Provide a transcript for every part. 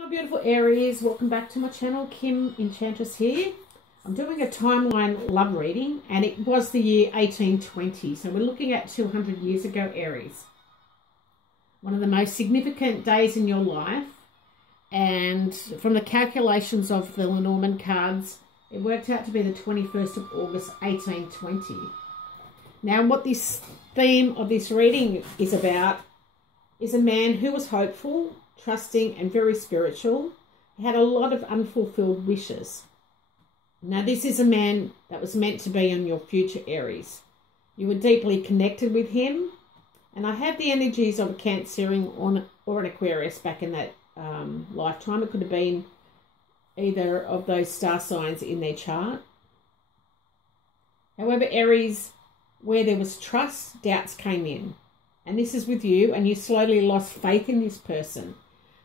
My beautiful Aries, welcome back to my channel. Kim Enchantress here. I'm doing a timeline love reading, and it was the year 1820, so we're looking at 200 years ago, Aries. One of the most significant days in your life, and from the calculations of the Lenormand cards, it worked out to be the 21st of August 1820. Now, what this theme of this reading is about is a man who was hopeful, trusting and very spiritual. He had a lot of unfulfilled wishes. Now, this is a man that was meant to be on your future, Aries. You were deeply connected with him, and I have the energies of a Cancerian or an Aquarius back in that lifetime. It could have been either of those star signs in their chart. However, Aries, where there was trust, doubts came in. And this is with you, and you slowly lost faith in this person.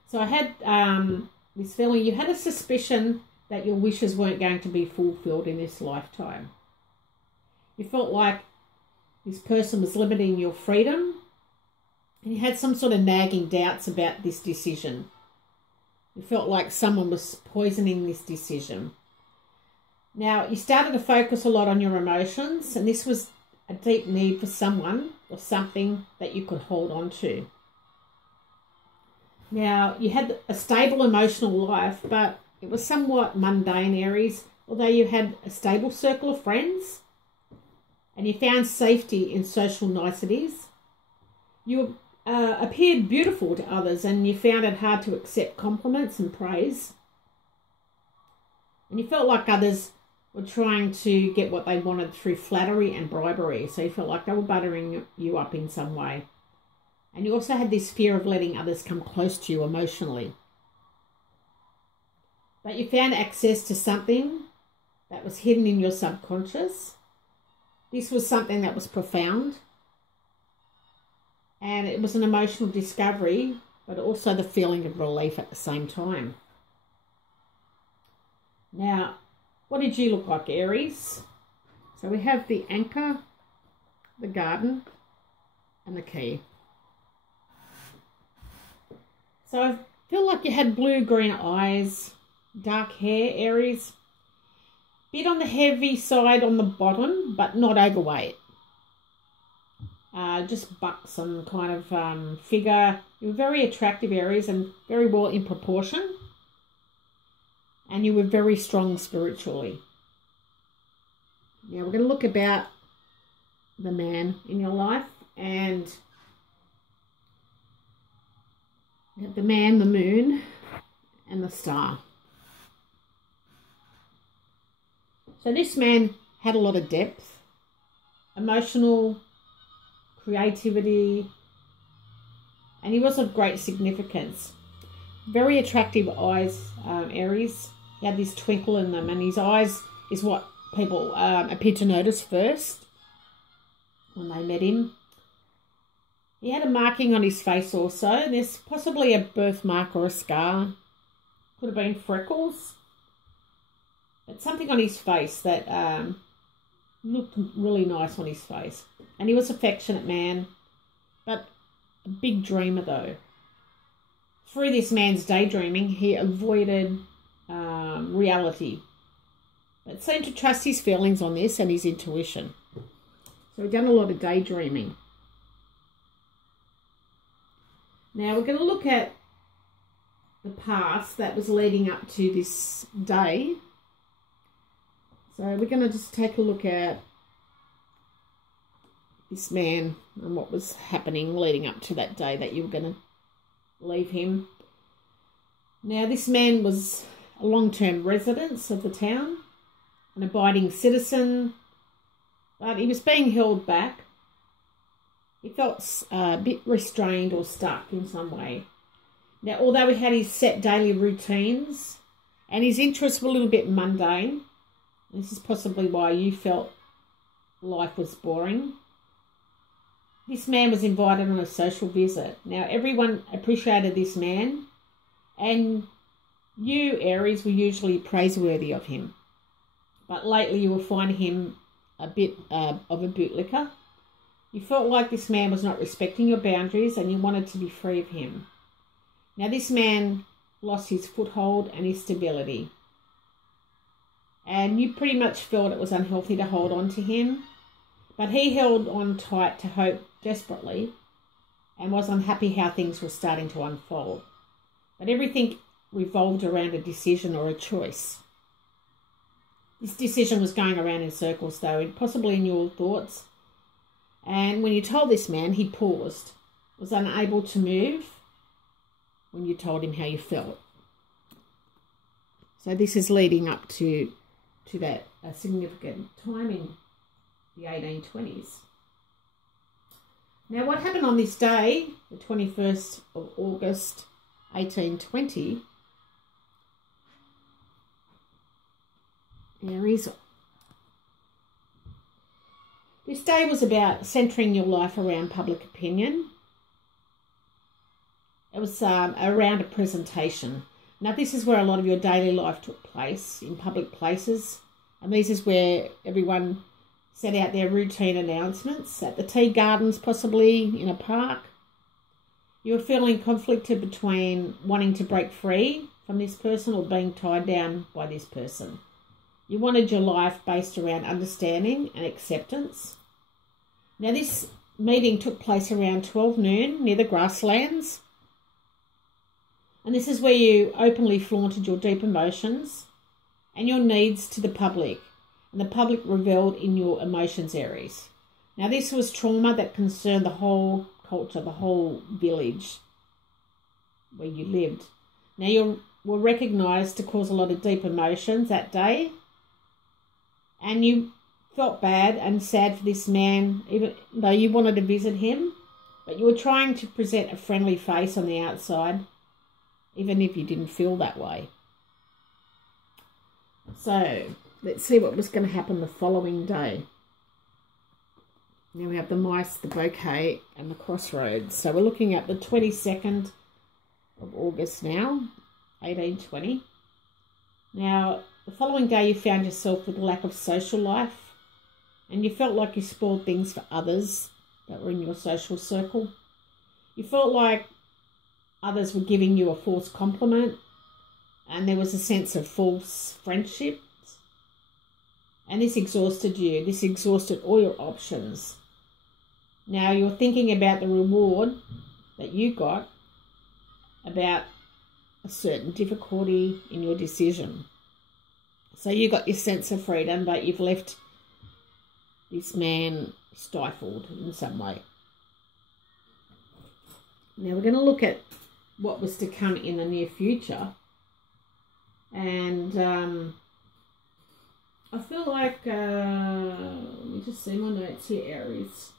So I had this feeling, you had a suspicion that your wishes weren't going to be fulfilled in this lifetime. You felt like this person was limiting your freedom, and you had some sort of nagging doubts about this decision. You felt like someone was poisoning this decision. Now, you started to focus a lot on your emotions, and this was a deep need for someone or something that you could hold on to. Now, you had a stable emotional life, but it was somewhat mundane, Aries, although you had a stable circle of friends and you found safety in social niceties. You appeared beautiful to others, and you found it hard to accept compliments and praise. And you felt like others were trying to get what they wanted through flattery and bribery. So you felt like they were buttering you up in some way. And you also had this fear of letting others come close to you emotionally. But you found access to something that was hidden in your subconscious. This was something that was profound. And it was an emotional discovery, but also the feeling of relief at the same time. Now, what did you look like, Aries? So we have the anchor, the garden, and the key. So I feel like you had blue-green eyes, dark hair, Aries. Bit on the heavy side on the bottom, but not overweight. Just buxom kind of figure. You were very attractive, Aries, and very well in proportion. And you were very strong spiritually. Now we're going to look about the man in your life, and the man, the moon, and the star. So this man had a lot of depth, emotional, creativity, and he was of great significance. Very attractive eyes, Aries. He had this twinkle in them, and his eyes is what people appeared to notice first when they met him. He had a marking on his face also. There's possibly a birthmark or a scar. Could have been freckles. But something on his face that looked really nice on his face. And he was an affectionate man, but a big dreamer though. Through this man's daydreaming, he avoided reality, but seemed to trust his feelings on this and his intuition. So he'd done a lot of daydreaming. Now we're going to look at the past that was leading up to this day. So we're going to just take a look at this man and what was happening leading up to that day that you were going to leave him. Now, this man was a long-term resident of the town, an abiding citizen, but he was being held back. He felt a bit restrained or stuck in some way. Now, although he had his set daily routines and his interests were a little bit mundane, this is possibly why you felt life was boring. This man was invited on a social visit. Now, everyone appreciated this man, and you, Aries, were usually praiseworthy of him. But lately you will find him a bit of a bootlicker. You felt like this man was not respecting your boundaries, and you wanted to be free of him. Now, this man lost his foothold and his stability. And you pretty much felt it was unhealthy to hold on to him. But he held on tight to hope desperately and was unhappy how things were starting to unfold. But everything revolved around a decision or a choice. This decision was going around in circles, though, and possibly in your thoughts. And when you told this man, he paused, was unable to move when you told him how you felt. So this is leading up to that significant time in the 1820s. Now, what happened on this day, the 21st of August, 1820, Aries. This day was about centering your life around public opinion. It was around a presentation. Now, this is where a lot of your daily life took place, in public places. And this is where everyone set out their routine announcements, at the tea gardens, possibly in a park. You were feeling conflicted between wanting to break free from this person or being tied down by this person. You wanted your life based around understanding and acceptance. Now, this meeting took place around 12 noon near the grasslands. And this is where you openly flaunted your deep emotions and your needs to the public. And the public revelled in your emotions, Aries. Now, this was trauma that concerned the whole culture, the whole village where you lived. Now, you were recognised to cause a lot of deep emotions that day. And you felt bad and sad for this man, even though you wanted to visit him. But you were trying to present a friendly face on the outside, even if you didn't feel that way. So, let's see what was going to happen the following day. Now we have the mice, the bouquet, and the crossroads. So we're looking at the 22nd of August now, 1820. Now, the following day you found yourself with a lack of social life, and you felt like you spoiled things for others that were in your social circle. You felt like others were giving you a false compliment, and there was a sense of false friendships. And this exhausted you. This exhausted all your options. Now you're thinking about the reward that you got about a certain difficulty in your decision. So you got your sense of freedom, but you've left this man stifled in some way. Now we're going to look at what was to come in the near future. And I feel like, let me just see my notes here, Aries.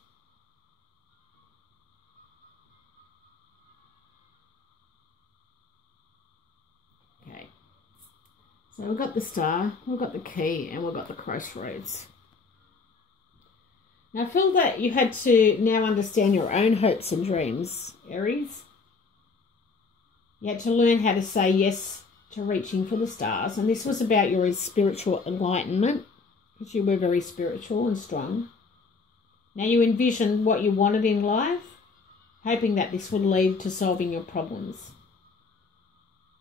Okay. So we've got the star, we've got the key, and we've got the crossroads. Now I feel that you had to now understand your own hopes and dreams, Aries. You had to learn how to say yes to reaching for the stars, and this was about your spiritual enlightenment, because you were very spiritual and strong. Now you envisioned what you wanted in life, hoping that this would lead to solving your problems.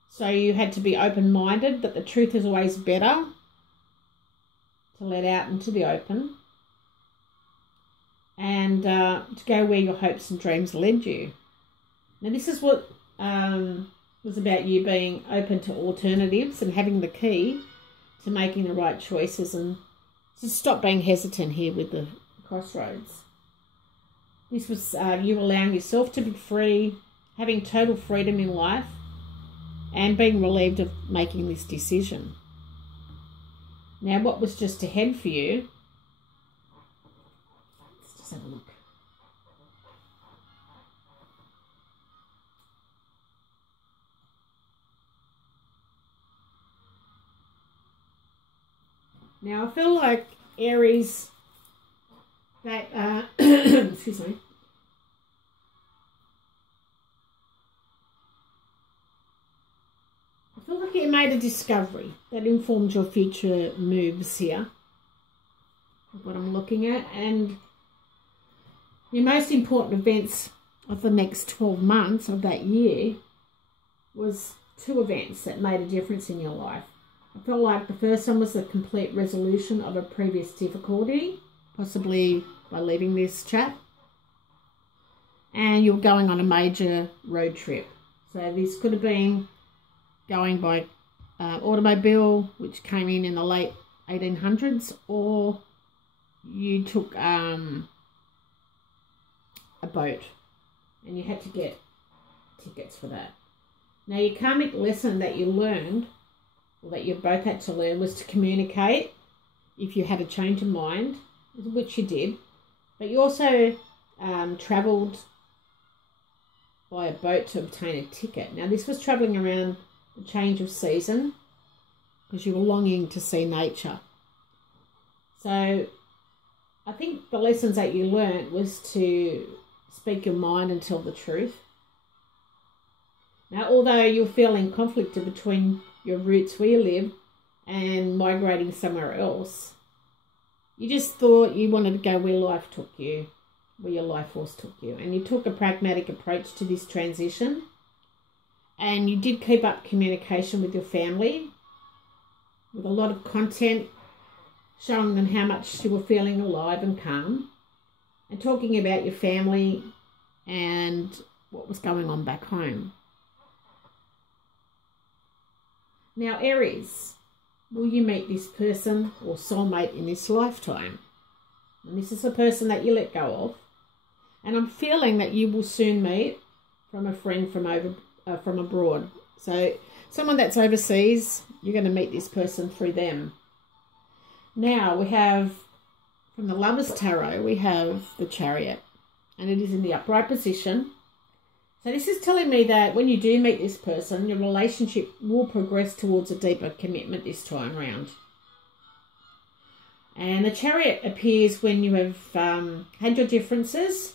So you had to be open-minded, that the truth is always better to let out into the open, and to go where your hopes and dreams led you. Now this is what was about you being open to alternatives and having the key to making the right choices, and to stop being hesitant here with the crossroads. This was you allowing yourself to be free, having total freedom in life, and being relieved of making this decision. Now, what was just ahead for you? Let's just have a look. Now, I feel like Aries, that, excuse me, I feel like you made a discovery that informed your future moves here, what I'm looking at, and your most important events of the next 12 months of that year was two events that made a difference in your life. I felt like the first one was the complete resolution of a previous difficulty, possibly by leaving this chap. And you're going on a major road trip. So this could have been going by automobile, which came in the late 1800s, or you took a boat and you had to get tickets for that. Now, your karmic lesson that you learned, or that you both had to learn, was to communicate if you had a change of mind, which you did. But you also travelled by a boat to obtain a ticket. Now, this was travelling around the change of season because you were longing to see nature. So I think the lessons that you learned was to speak your mind and tell the truth. Now, although you're feeling conflicted between your roots where you live and migrating somewhere else, you just thought you wanted to go where life took you, where your life force took you. And you took a pragmatic approach to this transition. And you did keep up communication with your family, with a lot of content showing them how much you were feeling alive and calm, and talking about your family and what was going on back home. Now, Aries, will you meet this person or soulmate in this lifetime? And this is the person that you let go of. And I'm feeling that you will soon meet from a friend from abroad. So someone that's overseas, you're going to meet this person through them. Now we have, from the Lovers Tarot, we have the Chariot. And it is in the upright position. So this is telling me that when you do meet this person, your relationship will progress towards a deeper commitment this time round. And the Chariot appears when you have had your differences.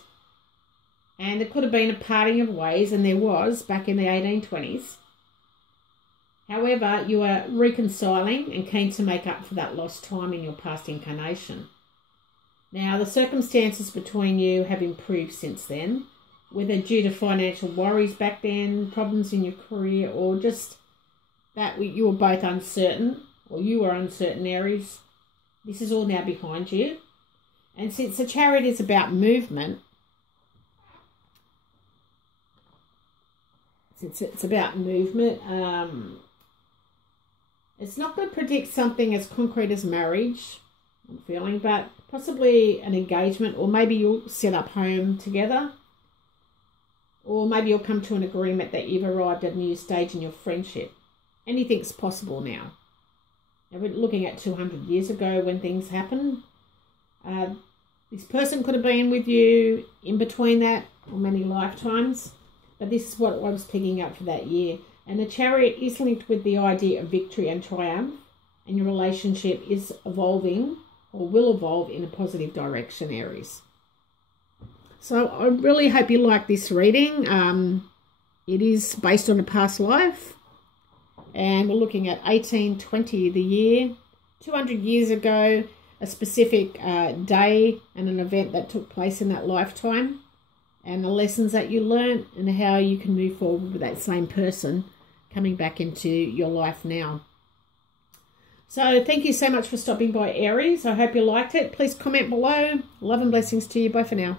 And there could have been a parting of ways, and there was back in the 1820s. However, you are reconciling and keen to make up for that lost time in your past incarnation. Now, the circumstances between you have improved since then, whether due to financial worries back then, problems in your career, or just that you were both uncertain, or you were uncertain, Aries. This is all now behind you. And since the Chariot is about movement, it's not going to predict something as concrete as marriage, I'm feeling, but possibly an engagement, or maybe you'll set up home together, or maybe you'll come to an agreement that you've arrived at a new stage in your friendship. Anything's possible now. And we're looking at 200 years ago when things happened. This person could have been with you in between that, or many lifetimes. But this is what I was picking up for that year. And the Chariot is linked with the idea of victory and triumph. And your relationship is evolving, or will evolve, in a positive direction, Aries. So I really hope you like this reading. It is based on a past life. And we're looking at 1820, the year, 200 years ago, a specific day and an event that took place in that lifetime. And the lessons that you learned, and how you can move forward with that same person coming back into your life now. So thank you so much for stopping by, Aries. I hope you liked it. Please comment below. Love and blessings to you. Bye for now.